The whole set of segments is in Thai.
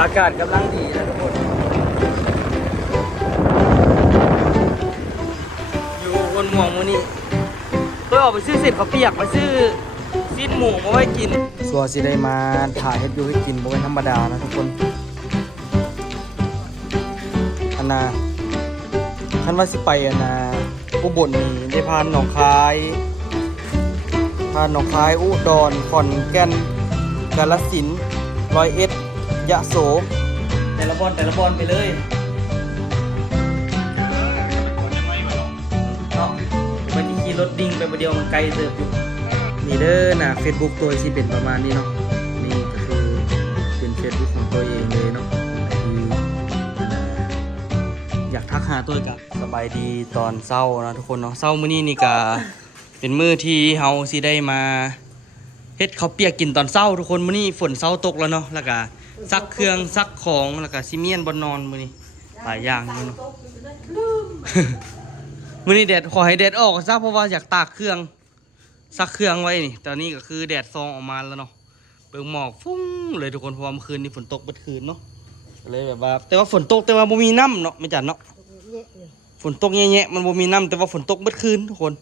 อากาศกำลังดีนะทุกคนอยู่บนม่วงมื้อนี้เพื่อออกไปซื้อเสร็จเขาเปียกไปซื้อซีนหมูมาไว้กินสัวสิได้มาถ่ายให้ดูให้กินบ่เป็นธรรมดานะทุกคนอันน่ะคันว่าสิไปอันน่ะอุบลนี่ได้ผ่านหนองคายอุดรขอนแก่นกาฬสินธุ์ร้อยเอ็ดยะโสแต่ละบอนไปเลยเนาะวันนี้ขี่รถดิ่งไปประเดียวมันไกลเติบอยู่นี่เด้อนะ Facebook ตัวสิเป็นประมาณนี้เนาะนี่ก็คือเป็น Facebook ของตัวเองเลยเนาะที่อยากทักหาตัวกับสบายดีตอนเช้านะทุกคนเนาะเช้ามื้อนี้นี่ก็เป็นมื้อที่เฮาสิได้มาเฮ็ดข้าวเปียกกินตอนเช้าทุกคนมื้อนี้ฝนเช้าตกแล้วเนาะแล้วก็ซักเครื่องซักของแล้วก็ซิเมียนบนนอนมื้อนี้หลายอย่างมื้อเนาะ มื้อนี้แดดขอให้แดดออกซะเพราะว่าอยากตากเครื่องซักเครื่องไว้นี่ตอนนี้ก็คือแดดซองออกมาแล้วเนาะเบิ่งหมอกฟุ้งเลยทุกคนเพราะว่าเมื่อคืนนี้ฝนตกเมื่อคืนเนาะเลยแบบว่าแต่ว่าฝนตกแต่ว่าบ่มีน้ำเนาะไม่จัดเนาะฝนตกแย่ๆมันบ่มีน้ำแต่ว่าฝนตกเมื่อคืนทุกคน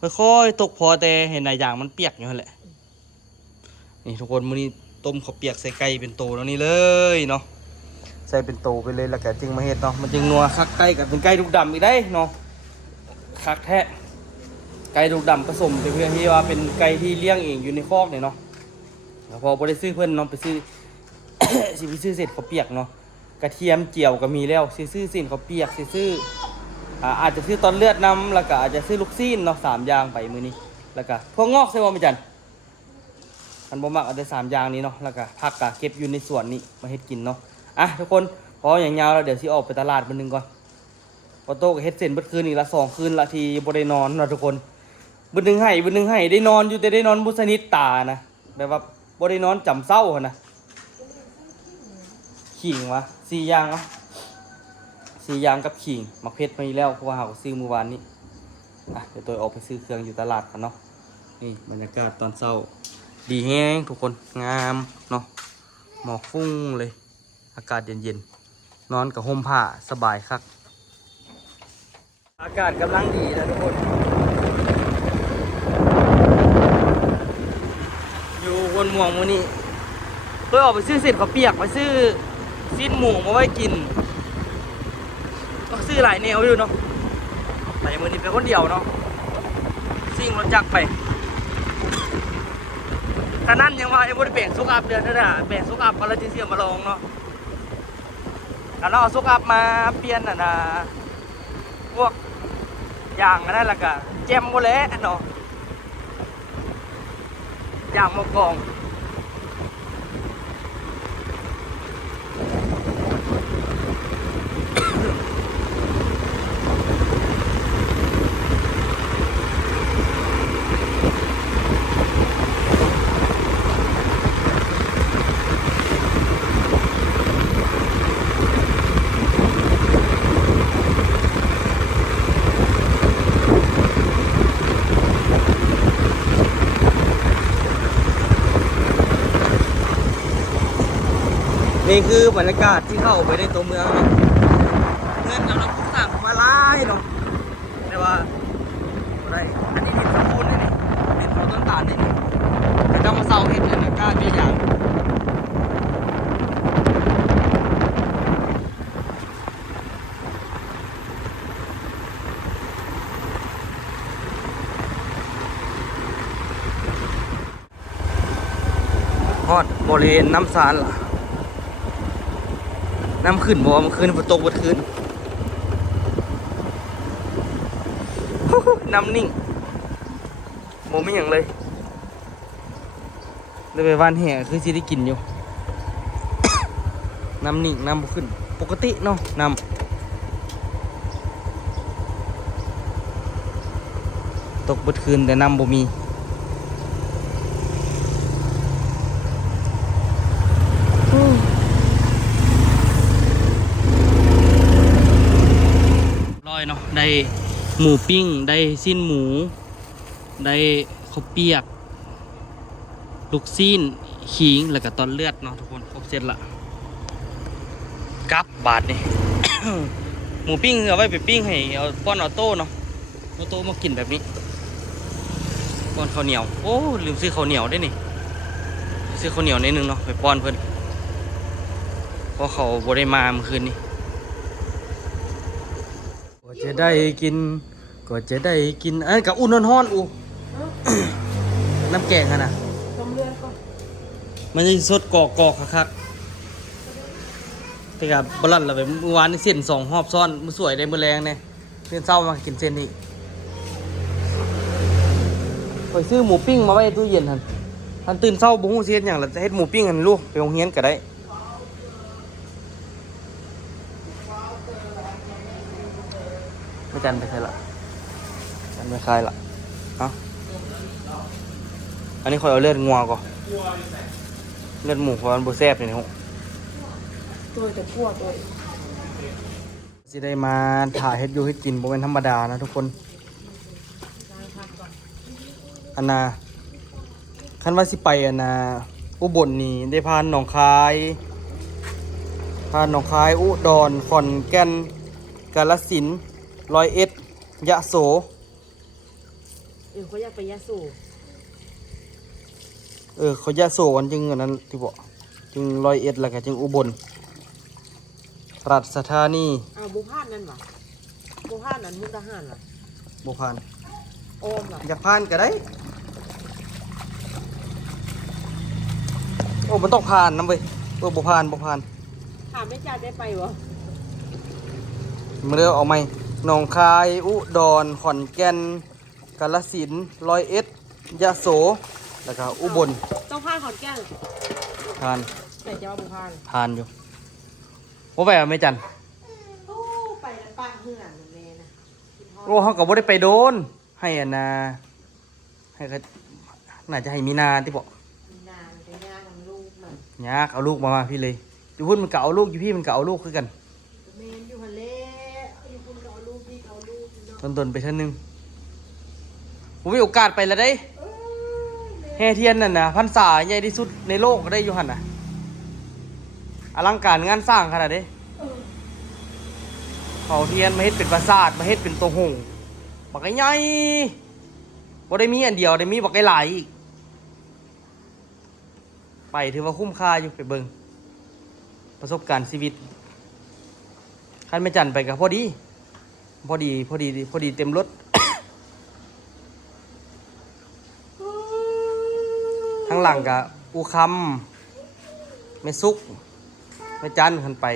ค่อยๆตกพอแต่เห็นหลายอย่างมันเปียกอยู่นั่นแหละนี่ทุกคนมื้อนี้ต้มข้าวเปียกใส่ไก่เป็นโตแล้วนี่เลยเนาะใส่เป็นโตไปเลยแล้วก็จึงมาเฮ็ดเนาะมันจึงนัวคักไก่กับเป็นไก่ดุกดำอีกได้เนาะคักแท้ไก่ดุกดำผสมเพื่อที่ว่าเป็นไก่ที่เลี้ยงเองอยู่ในคอกเนี่ยเนาะแล้วพอบ่ได้ซื้อเพิ่นเนาะไปซื้อ สิไปซื้อเสร็จข้าวเปียกเนาะกระเทียมเจียวก็มีแล้วซื้อเส้นข้าวเปียกซื้ออาจจะซื้อตอนเลือดน้ำแล้วก็อาจจะซื้อลูกซีนเนาะ3อย่างไปมื้อนี้แล้วก็พวกงอกใส่บ่แม่จันอันบ่มักเอาแต่3อย่างนี้เนาะแล้วก็ผักก็เก็บอยู่ในสวนนี้มาเฮ็ดกินเนาะอ่ะทุกคนพออย่างยาวแล้วเดี๋ยวสิออกไปตลาดมื้อนึงก่อนพอโตก็เฮ็ดเสร็จเบิดคืนอีกละ2คืนละทีบ่ได้นอนเนาะทุกคนมื้อนึงให้ได้นอนอยู่แต่ได้นอนบ่สนิทตานะแบบว่าบ่ได้นอนจำเศร้าหั่นนะขิงวะ4อย่างเนาะ4อย่างกับขิงมักเพชรมาอีกแล้วเพราะว่าเฮาซื้อมื้อวานนี้อ่ะเดี๋ยวตัวออกไปซื้อเครื่องอยู่ตลาดกันเนาะนี่บรรยากาศตอนเช้าดีแฮงทุกคนงามเนาะหมอกฟุ้งเลยอากาศเย็นๆนอนกับห่มผ้าสบายคักอากาศกำลังดีนะทุกคนอยู่บนม่วงมื้อนี้เพื่อออกไปซื้อเสร็จข้าวเปียกไปซื้อซีนหมูมาไว้กินต้องซื้อหลายแนวอยู่เนาะไปมื้อนี้เป็นคนเดียวเนาะซิ่งรถจักรไปแต่นั่นยังว่าไอ้บริเวณซุกอัพเดือนนั่นน่ะแบ่งซุกอัพมาแล้วจะเสียมาลองเนาะแล้วเอาซุกอัพมาเปลี่ยนน่ะนะพวกอย่างนั่นแหละก็แจมโมเละเนาะอย่างมากองนี่คือบรรยากาศที่เข้าไปในตัวเมืองเนาะเงินกำลังสั่งมาไล่เนาะแต่ว่าอะไรอันนี้ดินสมบูรณ์เลยนี่ดินเขาต้นตาลนี่แต่ต้องมาเสาเห็ดเลยนะกล้าเป็นอย่างฮอดบริเวณน้ำซานล่ะน้ำขึ้นบ่มันขึ้นฝนตกบนคืนน้ำนิ่งโมไม่อย่างเลยเลยไปบ้านแห่คือสิได้กินอยู่ น้ำนิ่งน้ำบ่ขึ้นปกติเนาะน้ำตกบนคืนแต่น้ำบ่มีเนาะได้หมูปิ้งได้สิ้นหมูได้ข้าวเปียกลูกซีนขิงแล้วก็ตอนเลือดเนาะทุกคนครบเสร็จละ กับบาทนี่ หมูปิ้งเอาไว้ไปปิ้งให้เอาป้อนออโต้เนาะออโต้มากินแบบนี้ป้อนข้าวเหนียวโอ้ลืมซื้อข้าวเหนียวได้นี่ซื้อข้าวเหนียวนิดนึงเนาะไปป้อนเพิ่นเพราะเขาบ่ได้มาเมื่อคืนนี้ก็จะได้กินก็จะได้กินอันกับอุ่นร้อนๆอู น้ำแกงอะนะมันจะสดกอกคักๆแต่กับบลันเราไปเมื่อวานนี่เส้น2 รอบซ้อนมันสวยได้เมื่อแรงเนี่ยเส้นเศร้ามากินเส้นนี้ไปซื้อหมูปิ้งมาไว้ตู้เย็นท่านตื่นเศร้าบุ้งเสียอย่างเราจะเฮ็ดหมูปิ้งกันลูกไปโรงเรียนก็ได้ไม่จันไปใครละจันไปใครละเอ้าอันนี้คอยเอาเลือดงัวก่อนเลือดหมูเพราะมันโบแซ่บนี่ฮะตัวจะพวกตัวสิได้มาถ่ายเฮ็ดอยู่เฮ็ดกินบ่เป็นธรรมดานะทุกคนอันน่ะคันว่าสิไปอันน่ะอุบลนี่ได้ผ่านหนองคายอุดรขอนแก่นกาฬสินธุ์101ยะโสเขาอยากไปยะโสเขายะโสกันจึงอันนั้นที่บอกจึง101แล้วก็จึงอุบลราชธานีบุพานนั่นหรอบุพานนั้นมุกดาหารหรอบุพานโอมหรออยากพานก็ได้โอ้มันต้องผ่านนะเว้ยบุพานถามไม่จ่าได้ไปวะมาเร็วเอาไหมหนองคายอุดรขอนแก่นกาฬสินธุ์101ยะโสแล้วก็อุบลต้องผ่านขอนแก่นผ่านแต่จะว่าบุพานผ่านอยู่ว่าไปไม่จันไปแล้วป้าเหื่อนเลยนะโอ้เขาก็บ่ได้ไปโดนให้อันนาให้เขาน่าจะให้มีนาที่บอกมีนาจะยากกับลูกมันยากเอาลูกมาพี่เลยอยู่พุ่นมันเก่าลูกอยู่พี่มันเก่าลูกคือกันเมนอยู่ฮันเล่อยู่พุ่นเก่าลูกพี่เก่าลูกต้นไปท่านนึงผมมีโอกาสไปแล้วได้แห่เทียนนั่นนะพรรษาใหญ่ที่สุดในโลกก็ได้อยู่หันน่ะอลังการงานสร้างขนาดนี้เขาเทียนมาเฮ็ดเป็นปราสาทมาเฮ็ดเป็นตัวหงบักใหญ่บ่ได้มีอันเดียวได้มีบักหลายอีกไปถือว่าคุ้มค่าอยู่ไปเบิ่งประสบการณ์ชีวิตคันไม่จันไปกับพอดีเต็มรถ ทั้งหลังกับอูคำไม่ซุกไม่จันขึ้นไป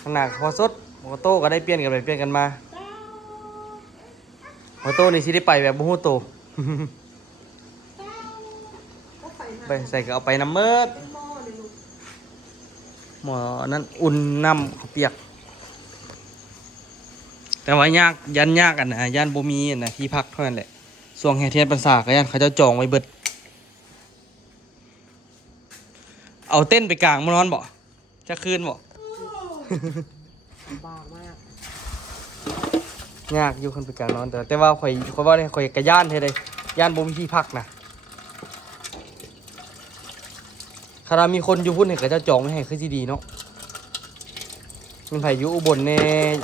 ข้างหน้าพอสดมอโต้ก็ได้เปลี่ยนกันไปเปลี่ยนกันมามอโต้นี่สิได้ไปแบบบูฮูโต ไปใส่ก็เอาไปน้ำเมิดหมอนั้นอุ่นน้ำเขาเปียกแต่ว่ายากยันยากอันนะยันบ่มีอันนะที่พักเท่านั้นแหละส่วงแห่เทียนพรรษาก็ยันเขาจะจองไว้เบิดเอาเต้นไปกลางมานอนบ่จะคืนบ่ บ้ามากยากอยู่คนไปกลางนอนแต่ว่าข่อยว่าข่อยกระย่านเท่เลยย่านบ่มีที่พักนะคารามีคนอยู่พุ่นเห็นก็จะจองไม่ให้คือสิดีเนาะมันไผอยู่อุบลแน่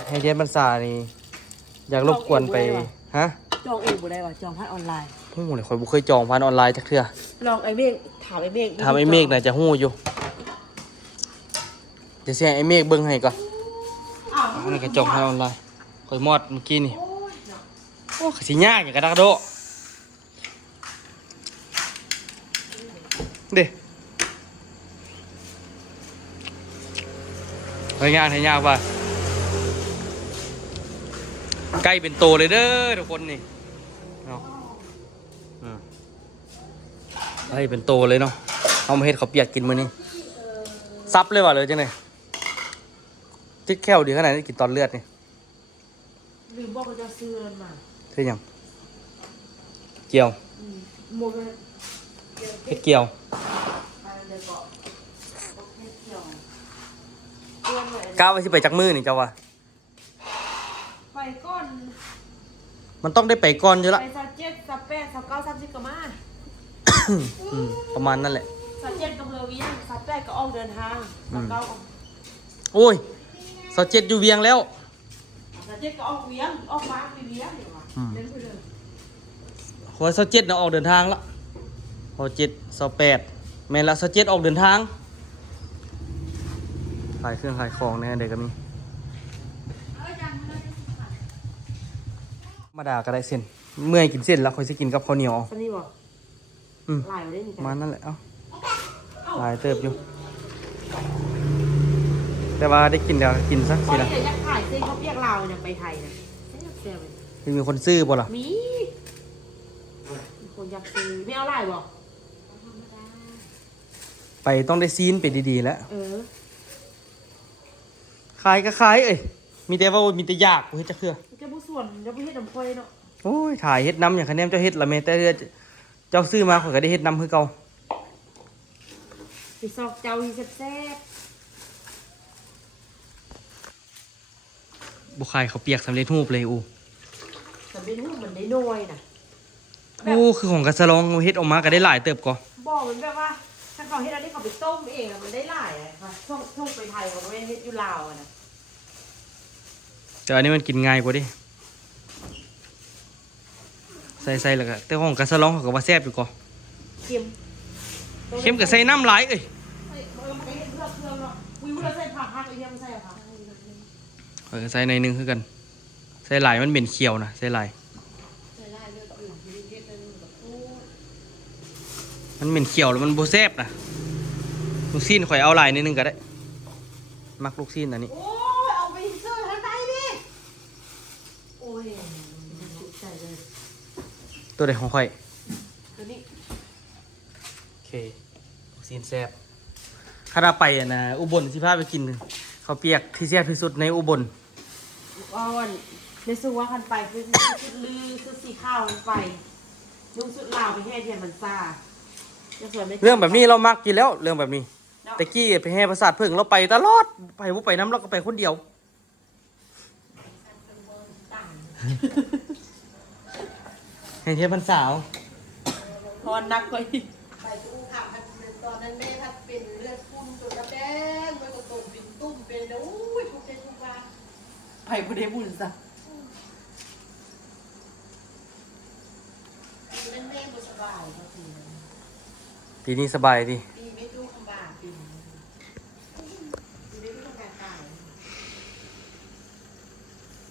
ให้เทียนพรรษานี่อยากรบกวนไปฮะจองเองบ่ได้ว่ะจองผ่านออนไลน์ฮู้เลยข่อยบ่เคยจองผ่านออนไลน์จักเทื่อลองไอ้เมฆถามไอ้เมฆน่าจะฮู้อยู่จะเสียไอ้เมฆเบิ่งให้ก่อนอันนี้ก็จองผ่านออนไลน์ข่อยมอดเมื่อกี้นี่โอ้สิยากอย่างกระดักโดเด้ให้ยากป่ะใกล้เป็นโตเลยเด้อทุกคนนี่เนาะใกล้เป็นโตเลยเนาะเอามาเฮ็ดเขาเปียกกินมื้อนี้ซับเลยว่ะเลยจังได๋จิกแค่วดีขนาดนี้กินตอนเลือดนี่ลืมบอกว่าจะซื้อมันมาซื้อหยังเกี่ยวเฮ็ดเกี่ยวก้าวไปสิไปจักมือนี่เจ้าว่ะไปก่อนมันต้องได้ไปก่อนอยู่ละไป37 38 39 30ก็มาประมาณนั่นแหละ37ก็เบลเวียน38ก็ออกเดินทาง39โอ้ย ซอเจ็ดอยู่เวียงแล้ว แต่เจ๊ก็ออกเวียงออกมาไปเวียงเดี๋ยวว่ะเล่นไปเลย หัวซอเจ็ดน่ะออกเดินทางละซอเจ็ดซอแปดแม่นละซอเจ็ดออกเดินทางขายเครื่องขายของเนี่ยเด็กก็มีมาด่าก็ได้เส้นเมื่อยกินเส้นแล้วค่อยสิกินกับข้าวเหนียวเอา สนี่บอก อืม ลายไปได้นี่กัน มานั่นแหละเอ้าหลายเติบอยู่ แต่ว่าได้กินเดี๋ยวกินสัก พอ สิ ที่ ละ จะยักขายเส้นเขาเรียกลาวเนี่ยไปไทยนะแซ่บๆเลย มีคนซื้อบ่ล่ะ มีคนอยากซื้อไม่เอาลายบอก ไปต้องได้ซีนไปดีๆแล้ว ขายก็ขายเอ้ยมีแต่ว่ามีแต่ยากกูเฮ็ดจักเทื่อ แกผู้ส่วนแล้วผู้เฮ็ดน้ำควายเนาะ โอ้ยถ่ายเฮ็ดน้ำอย่างคะแนนเจ้าเฮ็ดละแม่แต่เจ้าซื้อมาข่อยก็ได้เฮ็ดน้ำคือเก่า ไปซอกเจ้าที่แซ่บ บ่ขายเขาวเปียกสำเร็จรูปเลยอู ๆแต่เป็นรูปเหมือนได้น้อยนะ โอ้คือของกระสลองเฮ็ดออกมาก็ได้หลายเติบก่อ บอกมันแบบว่าถ้าเขาเฮ็ดอันนี้เขาไปต้มเองอะมันได้หลายอะค่ะช่วงไปไทยเขาไม่เฮ็ดอยู่ลาวอะนะ แต่อันนี้มันกินง่ายกว่าดิใส่แล้วก็แต่ของกระสลองเขาก็ว่าแซ่บอยู่ก่อ เค็ม เข้มก็ใส่น้ำหลายเอ้ย มันก็เฮ็ดเพื่อเครื่องเนาะวิวเราใส่ผักไอ้เหี้ยมันใส่อะค่ะ ข่อยก็ใส่ในอยหนึงคือกันใส่หลายมันเหม็นเขียวนะใส่หลายมันเหม็นเขียวแล้วมันบ่แซ่บนะลูกซีนข่อยเอาหลายนิดนึงก็ได้มักลูกซีนอันนี้ โอ้ยเอาไปเสื้อทางใดดิโอ้ยจุกใจเลย ตัวใดของข่อย ตัวนี้ โอเคลูกซีนแซ่บถ้าเราไปอ่ะนะอุบลสิพาไปกินข้าวเปียกที่แซ่บที่สุดในอุบล อ่อนในสุวรรณคันไปคือสุดลือคือสีข้าวมันไปลุงสุดลาวไปแห่เทียนมันซ่าจะสวยไหม เรื่องแบบนี้เรามักกินแล้วเรื่องแบบนี้แต่กี้ไปแห่ประสาทพึ่งเราไปตลอดไปบ่ไปน้ำเราก็ไปคนเดียวแห่เทียนพรรษา พรนักไป ไปตู้ค่ะพันตอนนั้นแม่พัดเป็นเลือดพุ่งจนกระแดงไปกระตุ่มเป็นตุ่มเป็นแล้วอุ้ยทุกเช้ทุกวัน ไปบ่ได้บุญซะ ปีนั้นแม่บ่สบายก็ที ปีนี้สบายดี ปีไม่ตู้คำบากปีนี้ไม่ตู้การตาย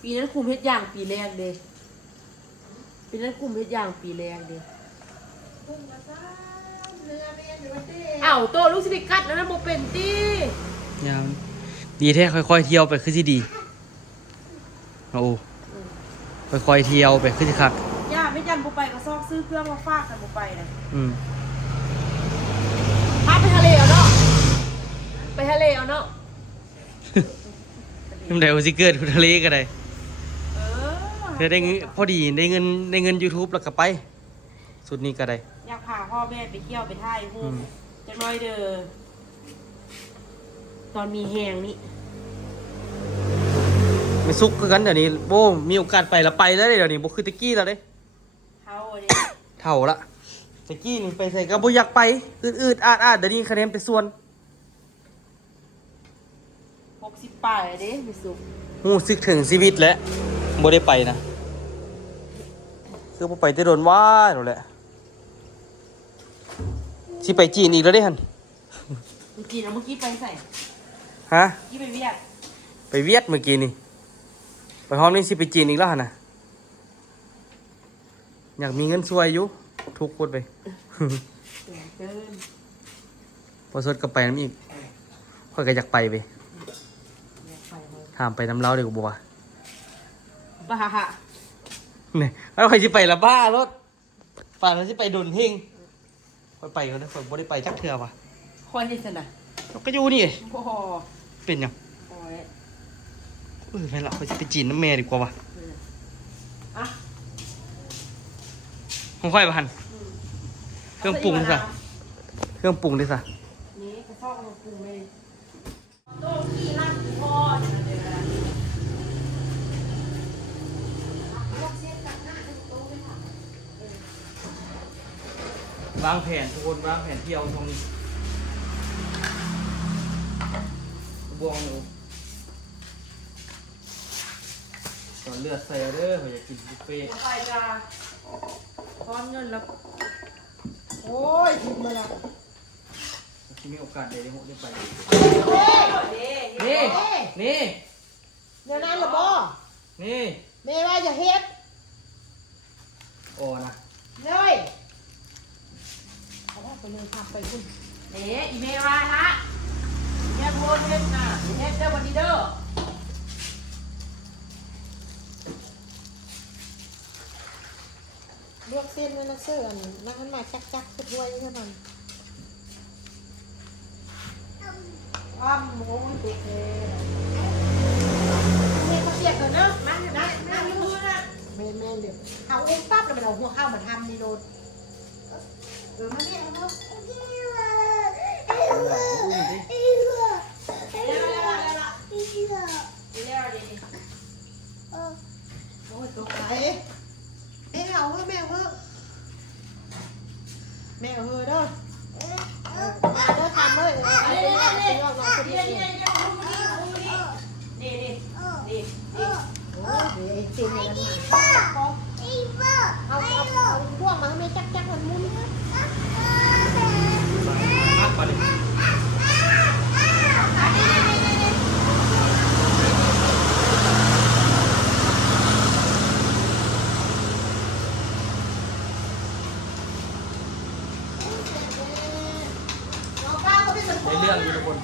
ปีนั้นคุมเฮ็ดอย่างปีแรกเด้ปีนั้นคุมเฮ็ดอย่างปีแรกเด้ พุ่งมาซ้ำเนื้อแม่อยู่วันเด้ อ้าวโตลูกสิไปกัดแล้วนะบ่เป็นติ ยาวดีแท้ค่อยๆเที่ยวไปคือสิดีโอ้ค่อยๆเที่ยวไปคือสิคัก ย่าไม่ยันบ่ไปก็ซอกซื้อเครื่องมาฝากกันบ่ไปนะ อืม พาไปทะเลเอาเนาะไปทะเลเอาเนาะ น้ำได้โอซิเกิร์ดทะเลก็ได้ เออ เธอได้เงินพอดีได้เงิน YouTube แล้วก็ไป สุดนี้ก็ได้ อยากพาพ่อแม่ไปเที่ยวไปถ่ายรูปจักหน่อยเด้อตอนมีแหงนี่ ไม่ซุกคือกันเดี๋ยวนี้โบมีโอกาสไปแล้วไปแล้วเดี๋ยวนี้บ่คือตะกี้แล้วเด้ เขาอันนี้ เท่าละตะกี้นี่ไปใส่ก็บ่อยากไปอืดๆอาดๆเดี๋ยวนี้คะแนนไปส่วน 60ปลายเด้มีสุก ฮู้สึกถึงชีวิตแล้วบ่ได้ไปนะคือบ่ไปแต่โดนว่าแล้วแหละสิไปจีนอีกแล้วเด้หั่น เมื่อกี้นะเมื่อกี้ไปใส่ ฮะ เมื่อกี้ไปเวียด ไปเวียดเมื่อกี้นี่ไปพร้อมนี่สิไปจีนอีกแล้วหั่นน่ะอยากมีเงินช่วยอยู่ทุกคนไป เกิน พอสดก็ไปน้ำอีกค่อยก็อยากไปไป อยากไปเลย ถามไปน้ำเล้าเดี๋ยวกูบอกว่า บ้าฮะ เนี่ยแล้วใครจะไปละบ้ารถฝ่ายมันจะไปโดนเฮงค่อยไปเขาได้ค่อยบ่ได้ไปจักเทื่อว่ะ คอยให้สนะ เราก็อยู่นี่ บ่ เป็นหยัง โอ้ย ไปละค่อยจะไปจีนน้ำแม่ดีกว่าว่ะ อ่ะ ของค่อยป่ะหันเครื่องปรุงดิซะเครื่องปรุงดิซะ นี่กระซอกมาปรุงเลยโต๊ะขี้นั่งพ่อเดี๋ยวนะ วางแผนทุกคนวางแผนเที่ยวตรงนี้บวงอยู่ ตอนเลือดใส่เด้อเขาอยากกินบุฟเฟ่ต์ ไปจ้าพร้อมเงินแล้ว โอ้ยกินมาละ ที่มีโอกาสได้ไป นี่ นี่ เดี๋ยวนั้นละบ่ นี่ แม่ว่าอย่าเฮ็ด โอ้นะ เลยเอาไปเลยทำไปคุณ อีเมลว่าฮะแย่โพสเฮ็ดน่ะเฮ็ดเด้อวันนี้เด้อ ลวกเส้นไว้นะเสื้อนี่นั่งหันมาจักๆถ้วยเท่านั้นอ้ำโอ้ยเด็กเลยแม่ก็เสียกันเนอะนั่งดูนะแม่เดี๋ยวเอาเองปั๊บแล้วมันเอาหัวข้าวมาทำนี่โดนมาเนี่ยเอาเนาะ โอ้ยตกใจแม่เอาเถอะแม่เอาเถอะแม่เอาเถอะเด้อมาเด้อทำเลยเอาไปเอาไปเอาไปเอาไปโอ้ยเดี๋ยวไอ้เจนเนี่ยมันมาเอาพ่วงมาให้แม่จักๆมันมุนนะ มากกว่านี้ เอาป้าก็ไม่สน ในเรื่องอยู่ทุกคน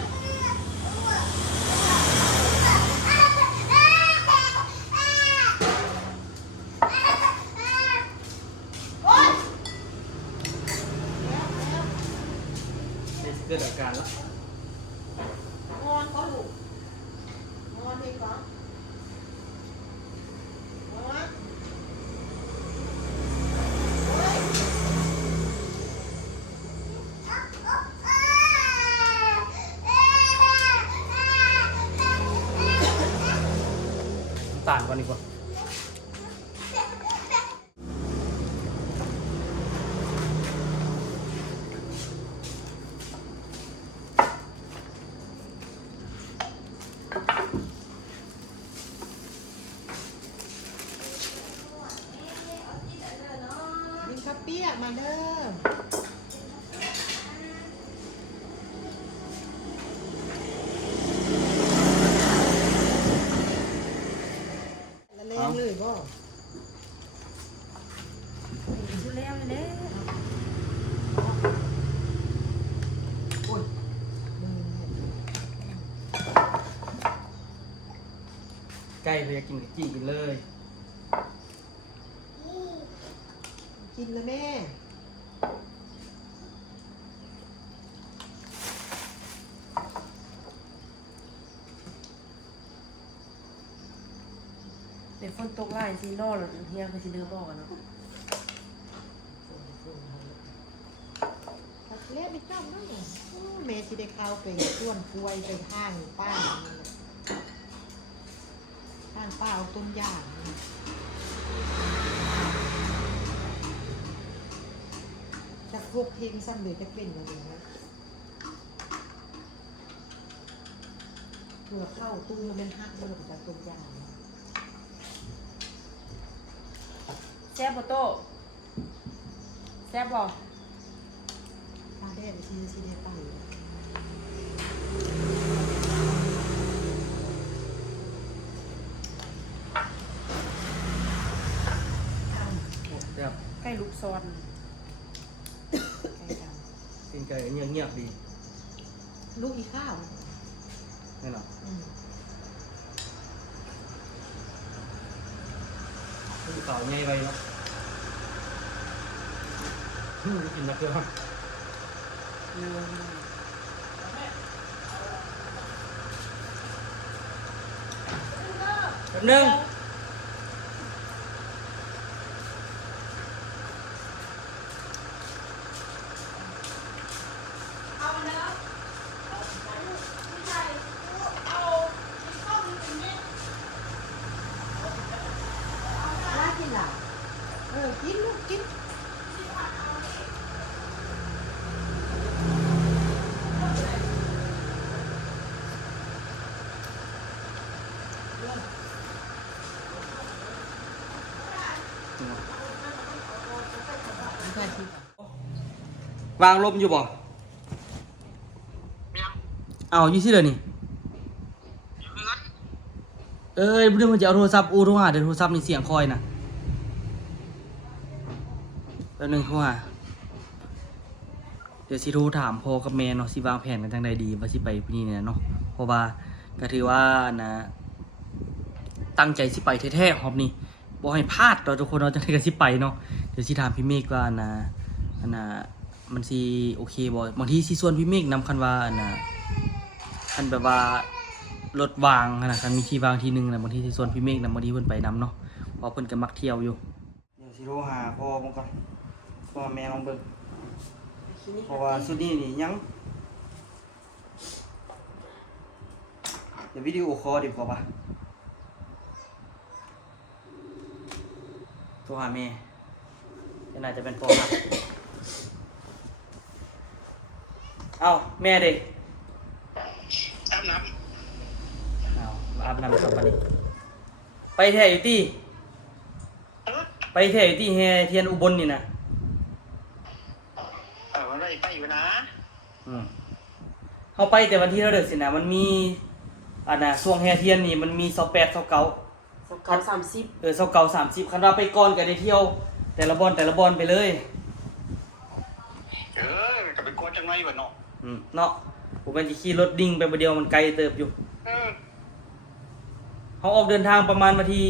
โอ๊ย ในเกิดอาการแล้ว งอนก็ลูกงอนเองก่อนงอน น้ำตาลก่อนดีกว่ายิงข้าวเปียกมาเด้อละเลงเลยบ่ ชุดแล้วเลย โอ้ยมือ ใกล้เลยกินกับจี้กินเลย กินแล้วแม่ เดี๋ยวฝนตกไล่ซีโน่หรือเฮียคือซีเดือบอกกันเนาะ เละไปจ้องนั่นเลยแม่สิได้เข้าไปต้วนกล้วยไปห้างป้าห้างป้าเอาต้นย่างจะพวกเพลงซ้ำเลยจะเป็นอะไรนะเผื่อเข้าตู้มันเป็นหักเลยกับต้นย่าง แซ่บบ่โตแซ่บบ่ ป้าได้ไปซื้อสิได้ไป แบบ ใกล้ลูกซอน ไก่ด กินไก่เงียบๆดี ำลูกอีข้าว แน่นอน คือต่อไงไปเนาะกินนักเกลือ เนื้อ แป๊บนึง น่ากินล่ะกินลูกกิน วางลมอยู่บ่เอาอยู่ที่เดี๋ยวนี้เอ้ยเรื่องมันจะเอาโทรศัพท์โทรหาเดี๋ยวโทรศัพท์นี่เสียงคอยนะแล้วนึงโทรหาเดี๋ยวสิโทรถามพ่อกับแม่เนาะสิวางแผนกันจังใดดีว่าสิไปปีนี้เนี่ยเนาะเพราะว่าก็ถือว่านะตั้งใจสิไปแท้ๆรอบนี้บ่ให้พลาดเราทุกคนเราจะได้กันสิไปเนาะเดี๋ยวสิถามพี่เมฆว่านะมันสิโอเคบ่บางทีสิส่วนพี่เมฆนำคันว่าคันแบบว่ารถวางนะคันมีที่วางทีนึงนะบางทีสิส่วนพี่เมฆนำบางทีเพิ่นไปนำเนาะเพราะเพิ่นก็มักเที่ยวอยู่เดี๋ยวสิโทรหาพ่อมึงก่อนพ่อแม่ลองเบิ่งเพราะว่าสุดนี้นี่ยังเดี๋ยววิดีโอคอลดีกว่าปะโทรหาแม่จะน่าจะเป็นพ่อครับเอ้าแม่เด็กอาบน้ำอาบน้ำสัมปันนี้ไปแท่อยู่ที่ไปแท่อยู่ที่แฮเทียนอุบลนี่นะวันไหนไปอยู่นะเขาไปแต่วันที่เราเดินสินะมันมีช่วงแฮเทียนนี่มันมี28 29 30 29 30คันว่าไปก่อนก็ได้เที่ยวแต่ละบอนไปเลยก็เป็นกวนจังไรวะเนาะเนาะผมเป็นจะขี่รถดิ่งไปประเดียวมันไกลเติบอยู่เขาออกเดินทางประมาณวันที่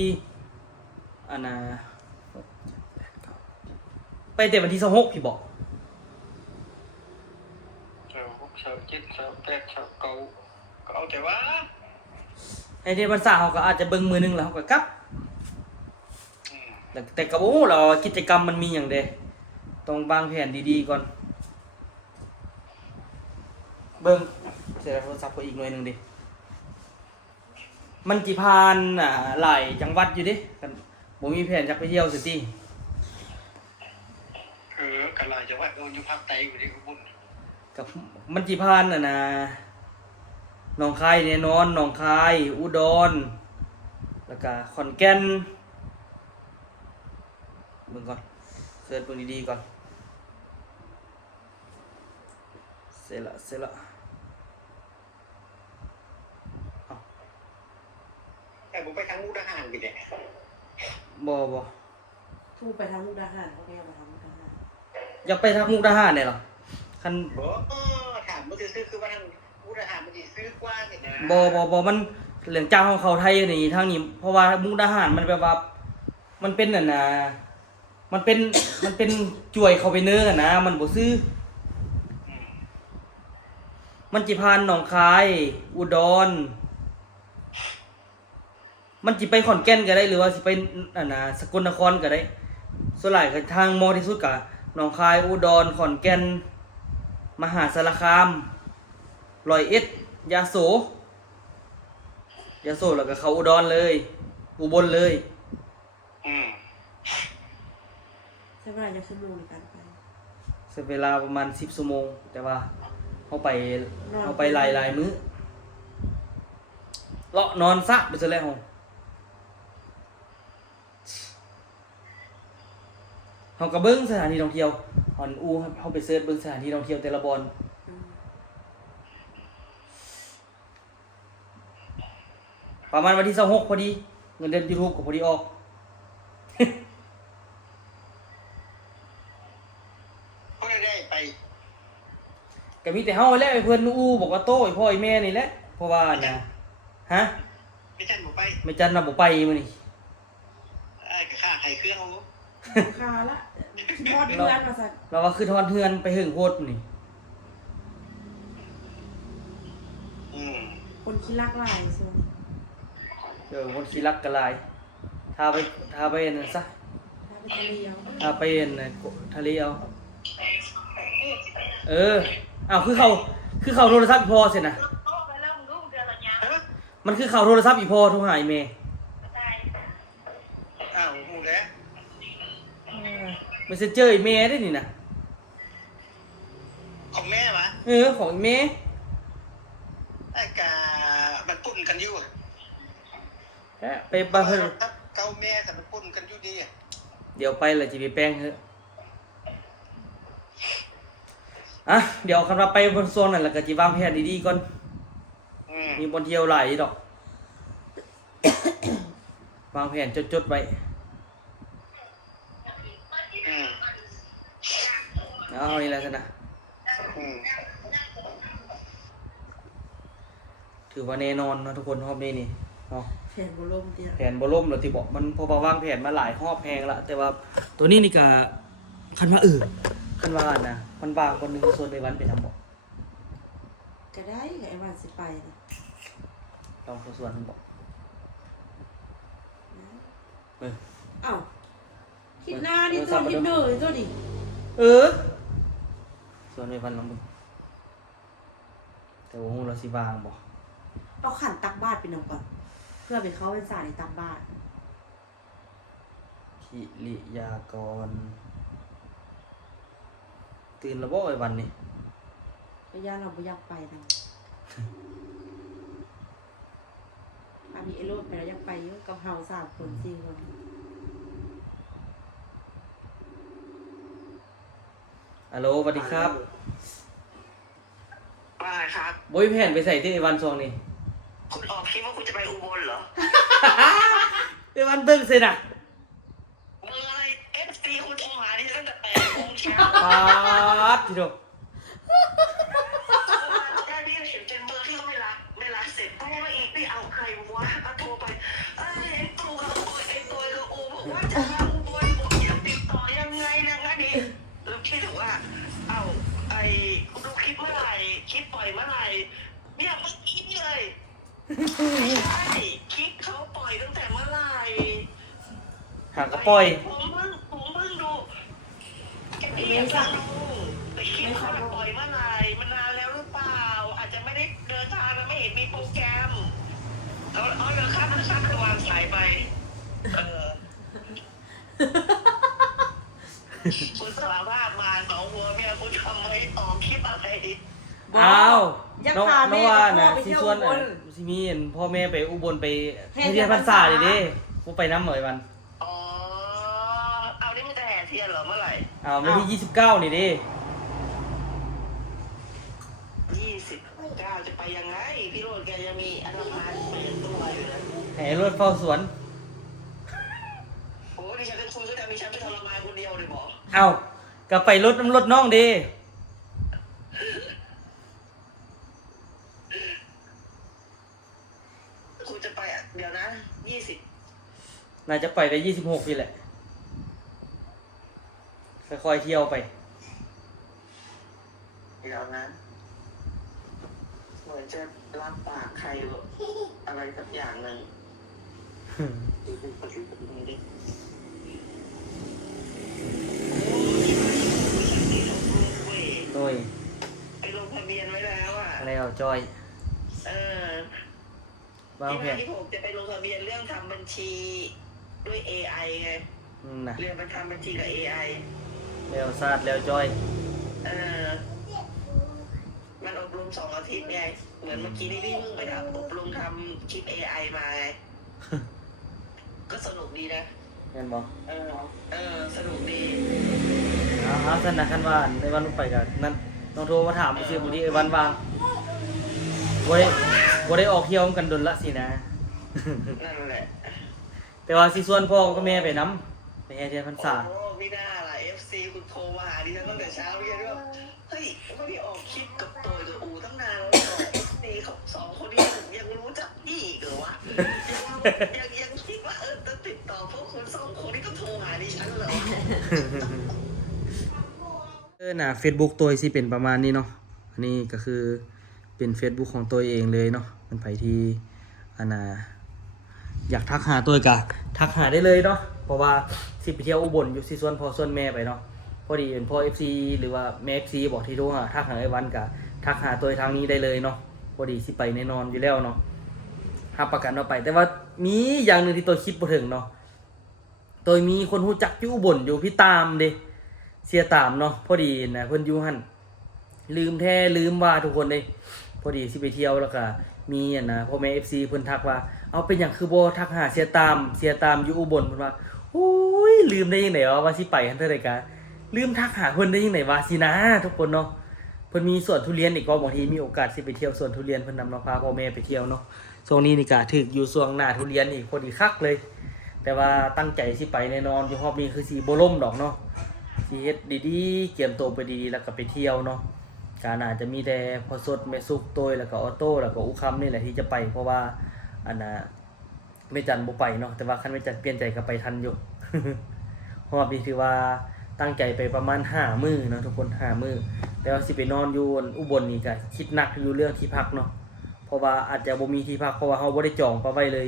ไปแต่วันที่26พี่บอก27 28 29ก็เอาแต่ว่าไอเดียภาษาเขาก็อาจจะเบิ่งมือนึงแล้วเขาก็กลับแต่กระโอ้เรากิจกรรมมันมีอย่างเดต้องวางแผนดีๆก่อนเบิ่งเสียโทรศัพท์ไปอีกหน่วยหนึ่งดิมันจิพานหลายจังหวัดอยู่ดิผมมีแผนจะไปเที่ยวสิตี้กันหลายจังหวัดอยู่ภาคใต้อยู่ที่อุบลกับมันจิพานหนองคายเนี่ยนอนหนองคายอุดรแล้วก็ขอนแก่นเบิ่งก่อนเสิร์ชเบิ่งดีๆก่อนเสร็จละแต่ผมไปทางมุกดาหารกันแหละบ่ทูไปทางมุกดาหารเขาไปทางมุกดาหารอยากไปทางมุกดาหารเนี่ยหรอคันถามมันซื้อคือว่าทางมุกดาหารมันจะซื้อกว้างเนี่ยนะบ่มันเหลืองเจ้าของเขาไทยนี่ทางนี้เพราะว่ามุกดาหารมันแบบว่ามันเป็นมันเป็นจ่วยเข้าไปเนื้อนะมันบ่ซื้อมันจิพานหนองคายอุดรมันจิไปขอนแก่นก็ได้หรือว่าสิไปสกลนครก็ได้ส่วนหลายก็ทางมอที่สุดก็หนองคายอุดรขอนแก่นมหาสารคาม101ยโสแล้วก็เขาอุดรเลยอุบลเลยใช้เวลาจะชั่วโมงในการไปใช้เวลาประมาณ10 ชั่วโมงแต่ว่าเขาไปหลายมื้อเลาะนอนซะไปซะแล้วเขาก็เบิ่งสถานที่ท่องเที่ยวเขาไปเสิร์ชเบิ่งสถานที่ท่องเที่ยวแต่ละบอนประมาณวันที่26พอดีเงินเดือน YouTube ก็พอดีออกเขาได้ไปก็มีแต่เฮาแหละไอ้เพิ่นบอกว่าโต้ไอ้พ่อไอ้แม่นี่แหละเพราะว่าฮะไม่จันบ่ไปไม่จันน่ะบ่ไปมื้อนี้ค่าไข่เครื่องเอาค่าละทอดเฮือนว่าซั่นเราว่าคือทอดเฮือนไปหึงโพดนี่คนขี้รักหลายซั่นคนขี้รักก็หลายถ้าไปนั่นซะถ้าไปทะเลเอาอ้าวคือเขาโทรศัพท์อีพอเสร็จนะมันคือเขาโทรศัพท์อีพอโทรหาอีเมย์หูแล้ว มันจะเจออีเมย์ได้นี่นะของแม่วะของอีเมย์ไอ้กามันปุ่นกันอยู่ไปบ้านเพิ่นเก้าแม่แต่มันปุ่นกันอยู่ดี เดี๋ยวไปเลยจะไปแป้งเถอะอ่ะเดี๋ยวคำว่าไปบนโซนนั่นแหละก็จะวางแผนดีๆก่อนมีบนเที่ยวหลายดอก วางแผนจดๆไว้เอานี่แหละสินะถือว่าแน่นอนนะทุกคนรอบนี้นี่เนาะ แผนบ่ล่มเตี้ย แผนบ่ล่มหรอกที่บอกมันพอวางแผนมาหลายรอบแพงละแต่ว่าตัวนี้นี่ก็คันว่าคันว่านะมันบางคนหนึงส่วนในวันไปทำบอก ก็ได้ก็ไอ้วันสิไปนะ ลองส่วนมันบอกเออ เอ้าคิดหน้านี่ตัวคิดเหนื่อยตัวดิ ส่วนในวันลองดูแต่ว่าเราสิบางบอก เอาขันตักบาตรไปนำก่อนเพื่อไปเข้าเป็นสายในตักบาตร พิริยากรตื่นแล้วบ่ไอ้วันนี่ ก็ย่าเราไม่อยากไปนะอันนี้ไอ้โรดไปแล้วอยากไปเยอะกับเฮา3 คน4 คน ฮัลโหลสวัสดีครับ ว่าไงครับ บ่มีแผนไปใส่ที่ไอ้วันซองนี่ คุณออกคิดว่าคุณจะไปอุบลเหรอ ไอ้วันตึ้งเสร็จอ่ะ เบอร์อะไร FC คุณโทรหานี่ตั้งแต่8 โมงเช้า ป๊าดทีเดียว แค่นี้เห็นเป็นเบอร์ที่เขาไม่รับเสร็จโทรมาอีกนี่เอาใครวะก็โทรไปไอ้ตัวกับไอ้ตัวกับโอบอกว่าจะมาอุบลบอกจะติดต่อยังไงนะงั้นนี่แล้วคิดถึงว่าเอ้าไอ้คุณดูคลิปเมื่อไหร่คลิปปล่อยเมื่อไหร่เนี่ยเมื่อกี้นี่เลยไม่ใช่คลิปเขาปล่อยตั้งแต่เมื่อไหร่ หางกระปล่อย ผมเพิ่งดูแกไม่อยากจะรู้แต่คลิปเขาปล่อยเมื่อไหร่มันนานแล้วหรือเปล่าอาจจะไม่ได้เดินทางแล้วไม่เห็นมีโปรแกรมเอาเดี๋ยวข้ามคือวางสายไปคุณสารภาพมา2 หัวเมียคุณทำไมต่อคลิปอะไร อ้าว อยาก น้อง พา น้ แม่ องว่า กับพ่อ นะ ไป สิ เที่ยว ส่วน อุบล สิมีเห็นพ่อแม่ไปอุบลไป ให้ ให้ เรี เรี ย ย น น พ พ ร ร ร ร ษา ษาดิเด้กูไปน้ำเหมยวัน อ๋อเอานี่มันจะแห่เทียนเหรอเมื่อไหร่ อ้าววันที่29นี่ดิ 29จะไปยังไงพี่โรดแกยังมีอันธพาลไปยังตัวอยู่นะ ให้รถเฝ้าสวน โอ้ดิฉันจะคุยด้วยกันมีฉันไปทรมานคนเดียวเลยบอก เอ้าก็ไปรถน้ำรถน้องดิ คุณจะไปอ่ะเดี๋ยวนะ20 น่าจะไปได้26นี่แหละค่อยๆเที่ยวไป เดี๋ยวนะเหมือนจะรับปากใครอะไรสักอย่างหนึ่งดูเป็นปฏิบัติดิ โดย ไปลงทะเบียนไว้แล้วอ่ะ แล้วจอย เออ วางแผน ที่ผมจะไปลงทะเบียนเรื่องทำบัญชีด้วย AI ไง นะ เรียนไปทำบัญชีกับ AI แล้วซาดแล้วจอย เออ มันอบรม2 อาทิตย์ไง เหมือนเมื่อกี้นี่พี่เพิ่งไปอบรมทำคลิป AI มาไง ก็สนุกดีนะ เห็นบ่ สนุกดี เอาสนะคันว่าในวันลงไปกันนั่นน้องโทรมาถามซื้อบุรีไอ้วันวางบ่ได้ออกเที่ยวกันดนละสินะ นั่นแหละ แต่ว่าสิส่วนพ่อกับแม่ไปน้ำไปแห่เทียนพรรษา โอ้ไม่น่าล่ะ FC คุณโทรมาหาดิฉันตั้งแต่เช้าเรียนว่าเฮ้ยไม่ได้ออกคลิปกับตัวกับอูตั้งนานแล้วเหรอ FC เขา2 คนนี้ยังรู้จักพี่อีกเหรอวะ ยังคิดว่าจะติดต่อพวกคุณ2 คนนี้ก็โทรหาดิฉันเหรอ น่ะ Facebook ตัวสิเป็นประมาณนี้เนาะอันนี้ก็คือเป็น Facebook ของตัวเองเลยเนาะมันไผที่อยากทักหาตัวก็ทักหาได้เลยเนาะเพราะว่าสิไปเที่ยวอุบลอยู่สิส่วนพ่อส่วนแม่ไปเนาะพอดีเป็นพ่อ FC หรือว่าแม่ FC บอกที่โทรหาทักหาไอ้วันก็ทักหาตัวทางนี้ได้เลยเนาะพอดีสิไปแน่นอนอยู่แล้วเนาะรับประกันว่าไป แต่ว่ามีอย่างหนึงที่ตัวคิดบ่ถึงเนาะตัวมีคนฮู้จักอยู่อุบลอยู่พี่ตามเด้เสียตามเนาะพอดีนะเพิ่นอยู่หั่นลืมแท้ลืมว่าทุกคนเด้พอดีสิไปเที่ยวแล้วก็มีพ่อแม่ FC เพิ่นทักว่าเอาเป็นหยังคือบ่ทักหาเสียตามอยู่อุบลเพิ่นว่า โอ้ยลืมได้ยังไงว่าสิไปฮันเทอร์ไดกาลืมทักหาเพิ่นได้ยังไงว่าสินะทุกคนเนาะเพิ่นมีสวนทุเรียนอีกก็บางทีมีโอกาสสิไปเที่ยวสวนทุเรียนเพิ่นนำเนาะพาพ่อแม่ไปเที่ยวเนาะช่วงนี้นี่ก็ถึกอยู่ช่วงหน้าทุเรียนอีกพอดีคักเลย แต่ว่าตั้งใจสิไปแน่นอนอยู่รอบนี้คือสิบ่ล่มดอกเนาะสิเฮ็ดดีๆเตรียมตัวไปดีๆแล้วก็ไปเที่ยวเนาะการอาจจะมีแต่พอสดแม่สุกโตยแล้วก็ออโต้แล้วก็อุคัมนี่แหละที่จะไปเพราะว่าอันน่ะแม่จันบ่ไปเนาะแต่ว่าคันแม่จันเปลี่ยนใจก็ไปทันอยู่ รอบนี้ถือว่าตั้งใจไปประมาณ5มื้อเนาะทุกคน5มื้อแต่ว่าสิไปนอนอยู่อุบลนี่ก็คิดหนักอยู่เรื่องที่พักเนาะเพราะว่าอาจจะบ่มีที่พักเพราะว่าเฮาบ่ได้จองไว้เลย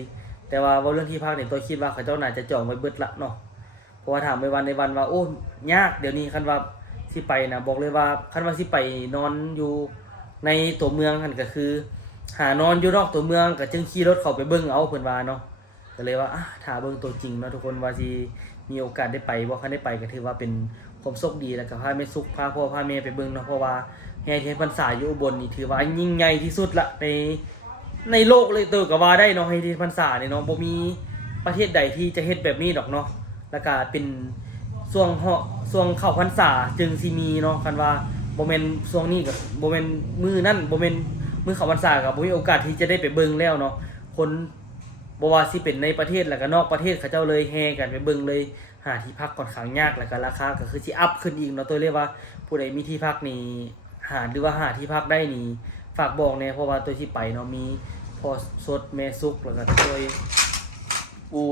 แต่ว่าเรื่องที่พักนี่ตัวคิดว่าเขาเจ้าน่าจะจองไว้เบิดละเนาะเพราะว่าถามไปวันในวันว่าโอ้ยากเดี๋ยวนี้คันว่าสิไปนะบอกเลยว่าคันว่าสิไปนอนอยู่ในตัวเมืองนั่นก็คือหานอนอยู่นอกตัวเมืองก็จึงขี่รถเข้าไปเบิ่งเอาเพิ่นว่าเนาะก็เลยว่าถ้าเบิ่งตัวจริงเนาะทุกคนว่าสิมีโอกาสได้ไปบ่คันได้ไปก็ถือว่าเป็นความโชคดีแล้วก็พาแม่สุขพาพ่อพาแม่ไปเบิ่งเนาะเพราะว่าแห่เทียนพรรษาอยู่อุบลนี่ถือว่ายิ่งใหญ่ที่สุดละในโลกเลยก็ว่าได้เนาะแห่เทียนพรรษานี่เนาะบ่มีประเทศใดที่จะเฮ็ดแบบนี้ดอกเนาะแล้วก็เป็นช่วงเข้าพรรษาจึงสิมีเนาะคันว่าบ่แม่นช่วงนี้ก็บ่แม่นมื้อนั้นบ่แม่นมื้อเข้าพรรษาก็บ่มีโอกาสที่จะได้ไปเบิ่งแล้วเนาะคนบ่ว่าสิเป็นในประเทศแล้วก็นอกประเทศเขาเจ้าเลยแห่กันไปเบิ่งเลยหาที่พักค่อนข้างยากแล้วก็ราคาก็คือสิอัพขึ้นอีกเนาะตัวเรียกว่าผู้ใดมีที่พักนี่หรือว่าหาที่พักได้นี่ฝากบอกแน่เพราะว่าตัวที่ไปเนาะมีพอสดแม่ซุกแล้วก็ตัว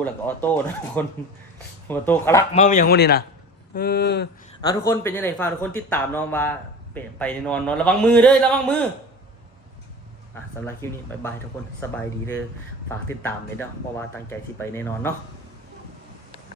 แล้วก็ออโต้นะทุกคนออโต้กะลักมาอย่างฮู้นี่นะทุกคนเป็นยังไงฝากทุกคนติดตามเนาะว่าไปนอนเนาะระวังมือเด้อระวังมือสำหรับคลิปนี้บ๊ายบายทุกคนสบายดีเด้อฝากติดตามเลยเนาะเพราะว่าตั้งใจสิไปแน่นอนเนาะ